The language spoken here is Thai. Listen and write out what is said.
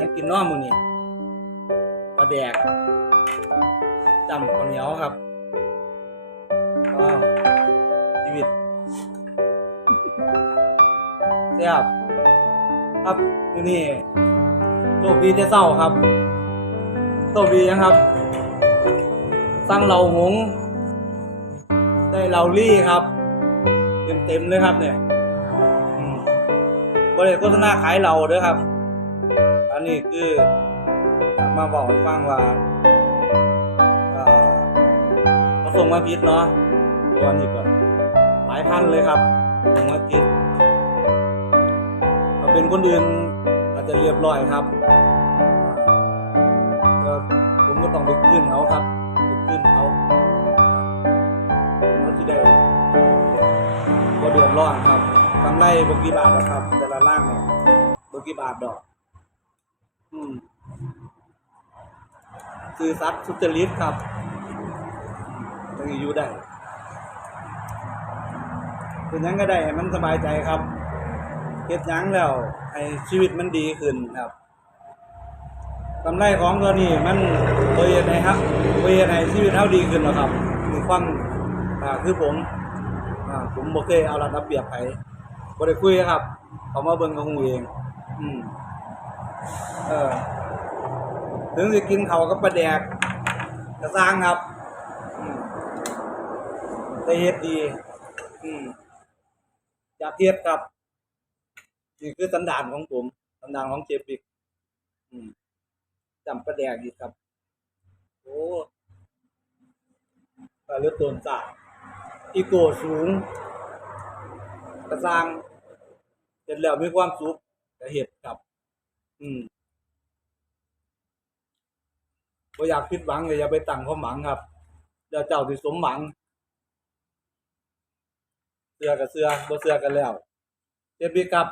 ยังกินน้อมือนี่ปลาแดกจำข้าวเหนียวครับว้าวชีวิตแซ่บครับมือนี่โชคดีแต่เศร้าครับโชคดีนะครับสั่งเหล่าหง ได้เหล่าลี่ครับเต็มเต็มๆเลยครับเนี่ยอืมบริโฆษณาขายเราด้อครับ อนนี้คือมาบอกให้ฟังว่าเขาส่งมาพิษเนาะตัวนี้ก็หลายพันเลยครับส่งมาพิษถ้าเป็นคนอื่นอาจจะเรียบร้อยครับก็ผมก็ต้องไปขึ้นเขาครับไปขึ้นเขาเขาที่ได้ก็เดือดร้อนครับกำไรบกี่บาทหรอกครับ แต่ละล่างเนี่ยบกี่บาทดอก อืมคือซัดสุจริตครับตรงอยู่ได้เป็นยังก็ได้ให้มันสบายใจครับเฮ็ดยังแล้วให้ชีวิตมันดีขึ้นครับกำไรของตัวนี้มันโดยไหนครับโดยไหนชีวิตเท่าดีขึ้นหรอครับคือความอ่าคือผมอ่าผมบ่เคยเอารัดเอาเปรียบใครบ่ได้คุยครับ เขามาเบิ่งกับหูเอง อืม เออ ถึงจะกินเขากับปลาแดกกระสร้างครับอืมได้เฮ็ดดีอืมอยากเฮ็ดครับ นี่คือสันดานของผมสันดานของเจปิกจำปลาแดกอีครับ โอ้ปลาเลือดตัวจ่าอีโก้สูง กระสร้างเสร็จแล้วมีความสุขกับเห็ดครับ อืมบ่อยากผิดหวังเลยอย่าไปตั้งความหวังครับเดี๋ยวเจ้าที่สมหวัง เสือกับเสือบ่เสือกันแล้วเจ็บีกับ